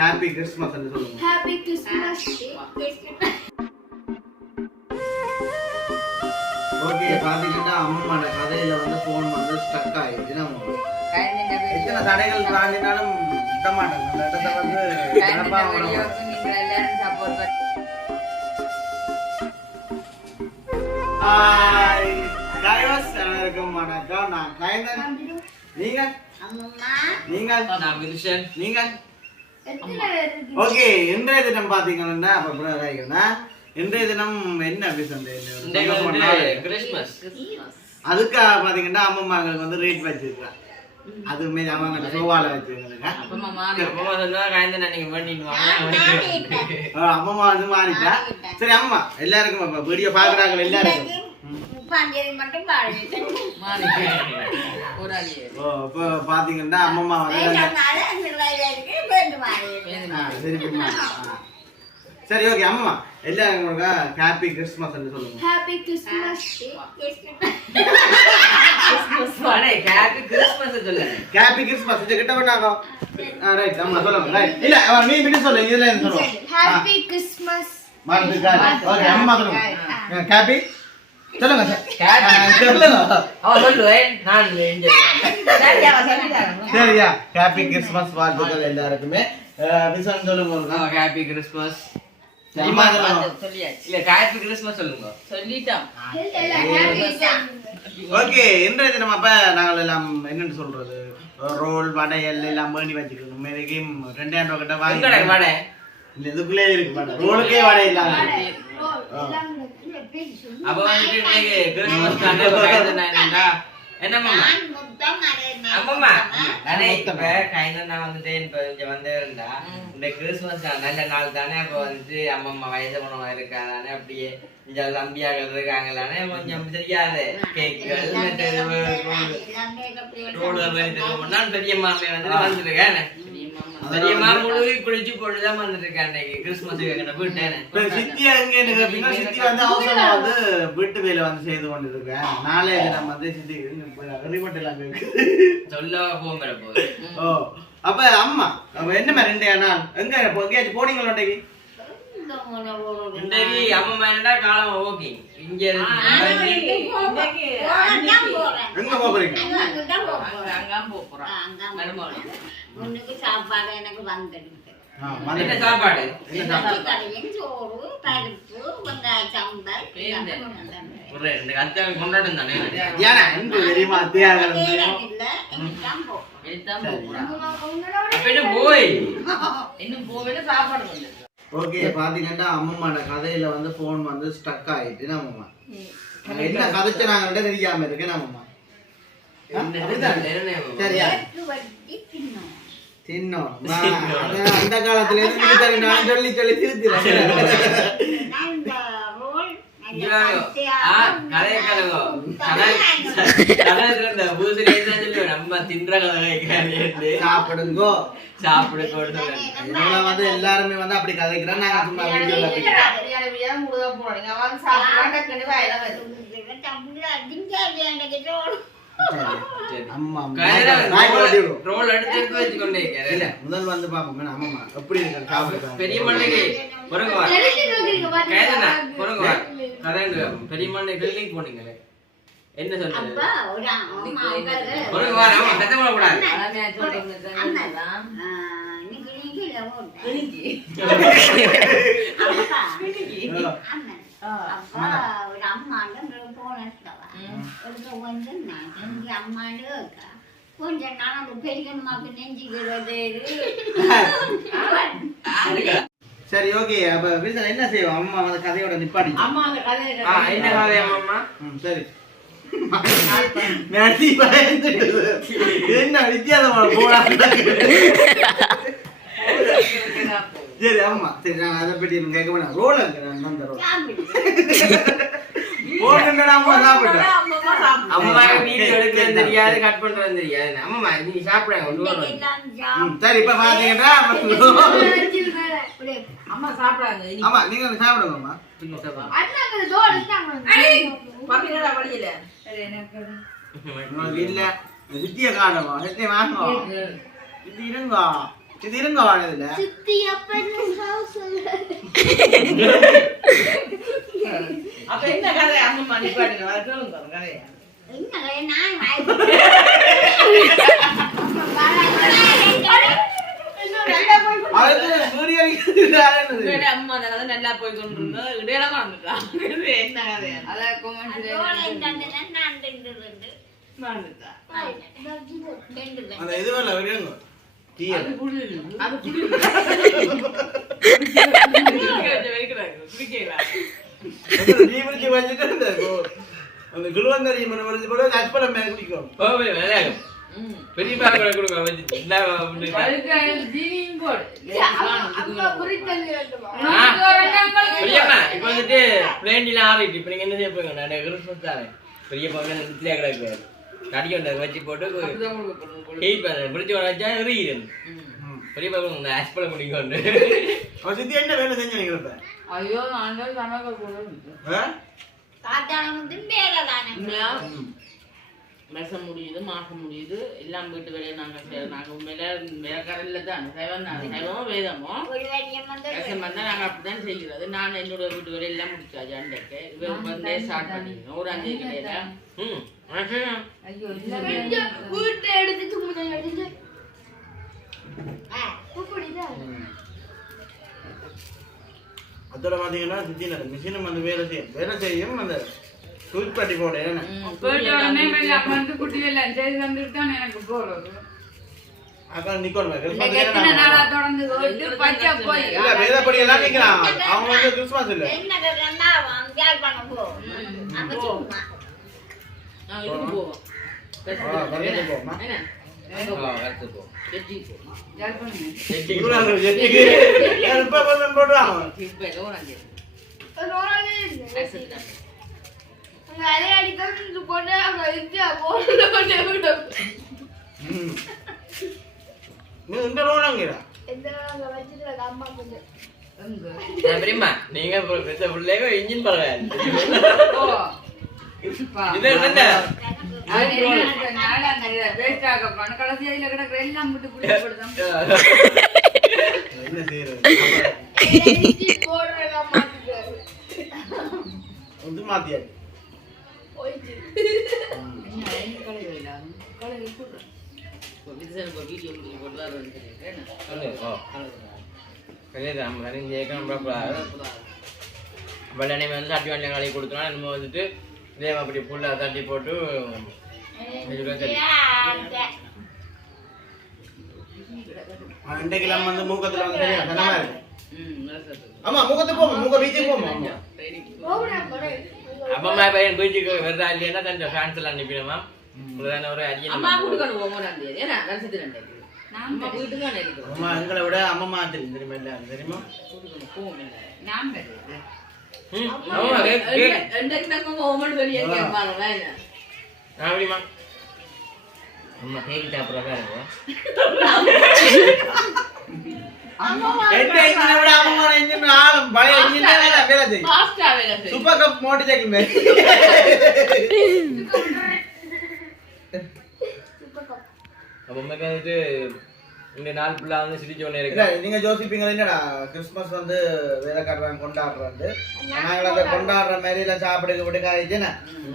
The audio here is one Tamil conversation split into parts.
ஹாப்பி கிறிஸ்மஸ் சொல்லுங்க. ஹாப்பி கிறிஸ்மஸ் ஓகே பாத்தீங்கன்னா அம்மாவோட கதையில வந்து போன் வந்து ஸ்டக் ஆயிடுச்சு. நம்ம எத்தனை தடைகள் தாண்டினாலும் விட மாட்டாங்க. அந்த இடத்த வந்து அனைவருக்கும் வணக்கம். நான் கைந்தன் நீங்க? நீங்க நீங்க? எத்தனை பேர் இருக்கு ஓகே இன்றைய தினம் பாத்தீங்கன்னா ஆகிக்கணும்னா, இன்றைய தினம் என்ன வந்து கிறிஸ்மஸ் அதுக்கு பாத்தீங்கன்னா அம்மம்மாங்களுக்கு வந்து ரேட் வச்சிருக்கேன் அதுவுமே அவங்க சோவால வச்சிருக்காங்க. அம்மம்மா வந்து மாறிட்டா? சரி அம்மா எல்லாருக்கும் வீடியோ பாக்குறாங்க எல்லாருக்கும். ஓ இப்போ பாத்தீங்கன்னா அம்மம்மா வந்து சரி ஓகே அம்மா எல்லாரும் ஹாப்பி கிறிஸ்மஸ் சொல்லுங்க. ஹாப்பி கிறிஸ்மஸ் ஹாப்பி கிறிஸ்மஸ் சொல்லு. ஹாப்பி கிறிஸ்மஸ் இது கிட்ட பண்ணாங்க ரைட் அம்மா சொல்லுங்க ரைட் இல்ல நீ பின்ன சொல்லு இதுல என்ன சொல்லுங்க ஹாப்பி கிறிஸ்மஸ் மறந்துக்காரு ஓகே அம்மா சொல்லுங்க. ஹாப்பி சொல்லுங்க சரியா ஹாப்பி கிறிஸ்மஸ் வாழ்த்துக்கள் எல்லாருக்குமே. சொல்லுங்க. ஹாப்பி கிறிஸ்மஸ் என்னன்னு சொல்றது? ரோல் வடையல் எல்லாம் வச்சுக்கணும். மேலேயும் ரெண்டாயிரம் ரூபாய் கிட்ட வாங்கி வடை? இல்ல இதுக்குள்ளே இருக்கு வடை. ரோலுக்கே வடை இல்லாம அப்ப வந்துட்டு இன்னைக்கு கிறிஸ்மஸ் தானே காய்ந்த என்னடா என்னம்மா அம்மம்மா நானே இப்ப கைந்த நான் வந்துட்டு இப்ப இங்க வந்து இருந்தா இந்த கிறிஸ்மஸ் தான் நல்ல நாள் தானே அப்ப வந்து அம்மம்மா வயசு போனவங்க இருக்கா தானே அப்படியே இங்க தம்பியாக இருக்காங்களானே கொஞ்சம் தெரியாது கேக்குகள் வந்து வந்திருக்கேன் பெரியம்மா முழுகி குளிச்சு போட்டுதான் வந்திருக்கேன் வீட்டேன். இப்ப சித்தி எங்க எனக்கு சித்தி வந்து அவசரமா வந்து வீட்டு வேலை வந்து செய்து கொண்டு இருக்கேன் நாளைய தினம் வந்து சித்தி ரிமோட் எல்லாம் சொல்ல போகிற போது ஓ அப்ப அம்மா என்ன ரெண்டு நாள்? எங்க எங்கேயாச்சும் போனீங்களா இன்றைக்கு அம்மா காலம் ஓகே. இங்க எங்க போறீங்க? முன்னுக்கு சாப்பாடு எனக்கு வந்துடுது ஆ, என்ன. சாப்பாடு? சாப்பாடு? சோறு பருப்பு வெங்காய கொண்டாட்டம் தானே? தெரியுமா போய்? ஓகே பாத்தீங்கன்னா அம்மம்மாட கதையில வந்து போன் வந்து ஸ்டக் ஆயிட்டு அம்மம்மா? என்ன கதைச்சாங்கன்னு தெரியாம இருக்கேன் அம்மம்மா? சரியா? தின்னும். அந்த காலத்துல இருந்து நான் சொல்லி சொல்லி திருத்திடுறேன் சாப்பிடுங்கோ. சாப்பிட இதெல்லாம் வந்து எல்லாருமே வந்து அப்படி கதைக்கிறோம் நாங்க சும்மா வீடியோல தமிழ் அம்மா அம்மா. முதல் வந்து பாப்போம் அம்மம்மா எப்படி இருக்கு பெரிய மண்ணுக்கு பெரிய மண்ணு கிளினிக் போனீங்களே என்ன சொல்றது அப்பா அம்மா அப்பா ஒரு அம்மாண்ட ஒரு நான் இங்க அம்மாண்டு இருக்கா கொஞ்ச நாள் அந்த பெரியம்மாக்கு நெஞ்சுக்கிறது சரி ஓகே அப்ப வில்சன் என்ன செய்வோம் அம்மா வந்து கதையோட நிப்பாடி ஆ, என்ன கதை அம்மா ம், சரி நடி பயந்துட்டு என்ன வித்தியாசமா போடா சரி ஆமா. சரி நான் அதை பற்றி கேட்க வேணாம் அம்மா அம்மா அம்மா சாப்பிடுங்க கொண்டு வரணும் ம், சரி இப்ப பாத்தீங்கன்னா அம்மா சாப்பிடாங்க ஆமா நீங்க வந்து சாப்பிடுங்கம்மா பாப்பீங்களா வழியில? இல்ல. வித்திய இது இருங்க. இது இருங்க வாழதில்ல சித்தி அப்பன் house ல. அப்ப என்ன கதை? அம்மா நிப்பாட்டுங்க வர சொல்லுங்க கதையா. அம்மா நல்லா போய் கொண்டிருந்தோம் இடையிலமா வந்துட்டான் இது என்ன கதையா? அதோட இந்த. நான் ரெண்டு ரெண்டு வந்துட்டா அந்த குழுவந்தரி மன வரைச்சு போட அஸ்பலம் மேல குடிக்கும். பெரிய இப்ப வந்துட்டு பிளேன்ல ஆறிட்டு இப்ப நீங்க என்ன செய்ய போறீங்க? நான் கிறிஸ்மஸ் தானே பெரிய பக்கம் கிடக்கு. கடி கொண்டு வச்சு போட்டு ஹீட் பண்ண. பிடிச்சி வச்சா எரியுது. பெரிய பக்கம் இந்த ஆஸ்பலம் குடிக்கொண்டு அவன் சித்தி என்ன வேலை செஞ்சு நினைக்கிறப்ப ஐயோ நான் சமைக்க கூட காத்தானம் வந்து மேலதானே. மெச முடியுது மாச முடியுது எல்லாம் வீட்டு வேலையை நாங்கள் செய்ய- நாங்க உண்மையில வேலைக்காரில் தான். சைவம் தான். சைவமோ வேதமோ? ஒரு வரியம் வந்து ரசம் வந்தா நாங்க அப்படித்தான் செய்கிறது. நான் என்னோட வீட்டு வேலையை எல்லாம் முடிச்சாச்சு அண்டைக்கு இவன் வந்து ஸ்டார்ட் பண்ணிக்கணும். ஒரு அஞ்சு கிடையாது ம். அதோட பாத்தீங்கன்னா சித்தி மிஷினும் வந்து வேலை செய்யும் வேலை செய்யும் அந்த தூக்கி பட்டி போட என்ன? அப்புறம் நிக்கணும் இல்ல வேதப்படி எல்லாம் நிக்கலாம் அவங்க வந்து கிறிஸ்துமஸ் இல்ல. என்ன கேட்டா யாழ்ப்பாணம் போ. அப்ப சும்மா. நான் இதுக்கு போவோம் ஆ, வரது போமா என்ன? ஆ, வரட்டு போ. வெற்றி போவோம் செட்டிக்கு போ. இவனாங்க ஜெட்டிக்கு இப்ப கொஞ்சம் போடுறாங்க இப்போ ஒரு அஞ்சு ரோலே இல்லை. accept தான். அங்க அலை அடிக்க போட்டு அங்க இருந்து போட்டு விடும் ம். நீ இந்த ஆ, பெரியம்மா நீங்க பெத்த பிள்ளைங்க இன்ஜின் பரவாயில்ல இது என்ன செய்யறது போடுற வெள்ளனை வந்து தட்டி வண்டியை கழுவி கொடுத்தோம்னா நம்ம வந்துட்டு இதே அப்படி ஃபுல்லா தட்டி போட்டு கிலோ வந்து மூக்கத்துல வந்து ஆமா மூக்கத்துக்கு போமா மூக்க பீச்சுக்கு போமா ஆமா. போகுறேன் போறேன் அப்பமா பையன் பீச்சுக்கு வருதா இல்லையா தன் ஃபேன்ஸ் எல்லாம் அனுப்பிடுமா அம்மா வீட்டுக்கு போவோம் மூணாம் தேதி ஏன்னா வருஷத்து ரெண்டாயிரத்தி அம்மா வீட்டுக்கு தானே இருக்கிறோம் அம்மா எங்களை விட அம்மா தெரியும். இல்ல போவோம் இல்லை. இருக்கும் எந்த இன்ஜினை விட அம்மா இன்ஜின் ஆளும் பழைய இன்ஜின் வேலை செய்யும் ஃபாஸ்டா வேலை செய்யும் சூப்பர் கப் மோட்டர் சைக்கிள் மாதிரி அப்போ உண்மைக்கு வந்துட்டு இந்த நாள் ஃபுல்லாக வந்து சிரிச்சு ஒன்று இல்ல இருக்கு நீங்க யோசிப்பீங்க என்னடா கிறிஸ்துமஸ் வந்து வேலைக்காரன் கொண்டாடுறது நாங்கள் அதை கொண்டாடுற மாதிரி எல்லாம் சாப்பிடுக்க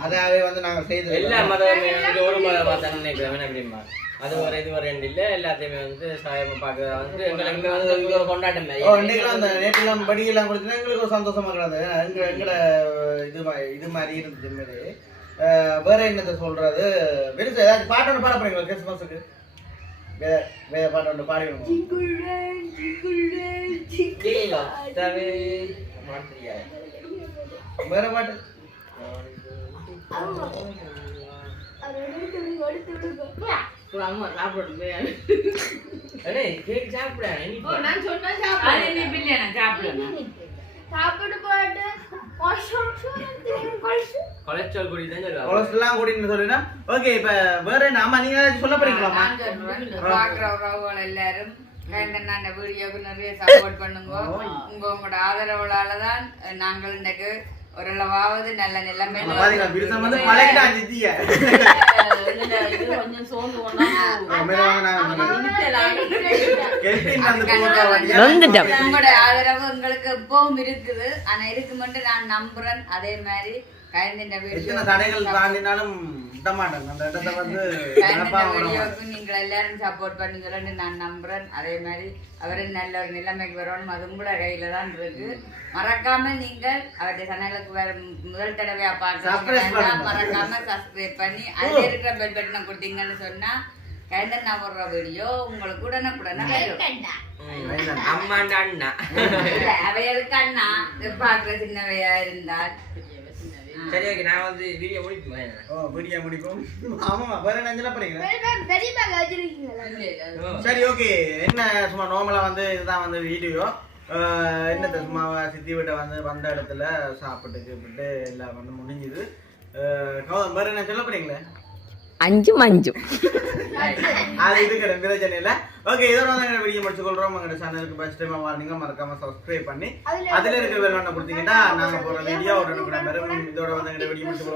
அதாவே வந்து நாங்க செய்து எல்லா மதமே ஒரு மதமாக தான் நினைக்கிறேன் அப்படிமா அது ஒரு இது ஒரு ரெண்டு இல்லை எல்லாத்தையுமே வந்து சாயமா பார்க்க வந்து எங்களுக்கு வந்து ஒரு கொண்டாட்டம் மாதிரி. ஓ இன்னைக்கெல்லாம் அந்த நேற்றுலாம் படிக்கலாம் கொடுத்தா எங்களுக்கு ஒரு சந்தோஷமா கிடந்தது ஏன்னா எங்க எங்கட இது மா- இது மாதிரி இருந்துச்சு மாதிரி. வேற என்னத்தை சொல்றது? பெருசா ஏதாச்சும் பாட்டு ஒன்று பாட போறீங்களா கிறிஸ்துமஸுக்கு? வேற வேற பாட்டு ஒன்று பாடிக்கணும். வேற பாட்டு? அம்மா சாப்பிட, கொலஸ்ட்ரால் கூடி தான் சொல்லுவாங்க. கொலஸ்ட்ரால் கூடின்னு சொல்லினா ஓகே இப்ப வேற என்ன? ஆமா நீங்க சொல்ல போறீங்களாமா பாக்குற உறவுகள் எல்லாரும். வேண்டாம் வீடியோக்கு நிறைய சப்போர்ட் பண்ணுங்க. உங்க உங்களோட ஆதரவுகளால தான் நாங்கள் இன்னைக்கு ஓரளவாவது நல்ல நொந்துட்டோம். உங்களோட ஆதரவு உங்களுக்கு எப்பவும் இருக்குது. ஆனா இருக்குமென்று நான் நம்புறேன். அதே மாதிரி எத்தனை தடைகள் தாண்டினாலும் அந்த இடத்த வந்து நீங்கள் எல்லாரும் சப்போர்ட் பண்ணுங்கன்னு நான் நம்புறேன். அதே மாதிரி அவரும் நல்ல ஒரு நிலைமைக்கு வரணும் அது உங்களோட கையில தான் இருக்கு. மறக்காம நீங்கள் அவருடைய சேனலுக்கு வர முதல் தடவையா பார்க்க. மறக்காம சப்ஸ்கிரைப் பண்ணி அதுல இருக்கிற பெல் பட்டனை கொடுத்தீங்கன்னு சொன்னா கயந்தன் நான் போடுற வீடியோ உங்களுக்கு உடனே உடனே. அம்மாண்ட அண்ணா. அவைகளுக்கு அண்ணா? பாக்குற சின்னவையா இருந்தால் சரி ஓகே நான் வந்து வீடியோ முடிப்பேன் ஓ வீடியோ முடிப்போம். ஆமாமா வேற என்ன பெரியப்பா வச்சிருக்கீங்களா சரி ஓகே. என்ன சும்மா நார்மலா வந்து இதுதான் வந்து வீடியோ என்னத்த சும்மா சித்தி வீட்டை வந்து வந்த இடத்துல சாப்பிட்டு கீப்பிட்டு எல்லாம் வந்து முடிஞ்சுது. வேற என்ன சொல்ல போறீங்களே? அஞ்சும் அஞ்சும். அது இதுக்கு ரெண்டு பிரச்சனை இல்லை ஓகே இதோட வந்து எங்க வீடியோ முடிச்சு கொள்றோம்? எங்க சேனலுக்கு ஃபர்ஸ்ட் டைம் வாங்க மறக்காம சப்ஸ்கிரைப் பண்ணி. அதுல இருக்கிற வேலை ஒன்று கொடுத்தீங்கன்னா நாங்க போற வீடியோ உடனே இதோட வந்து எங்க வீடியோ முடிச்சு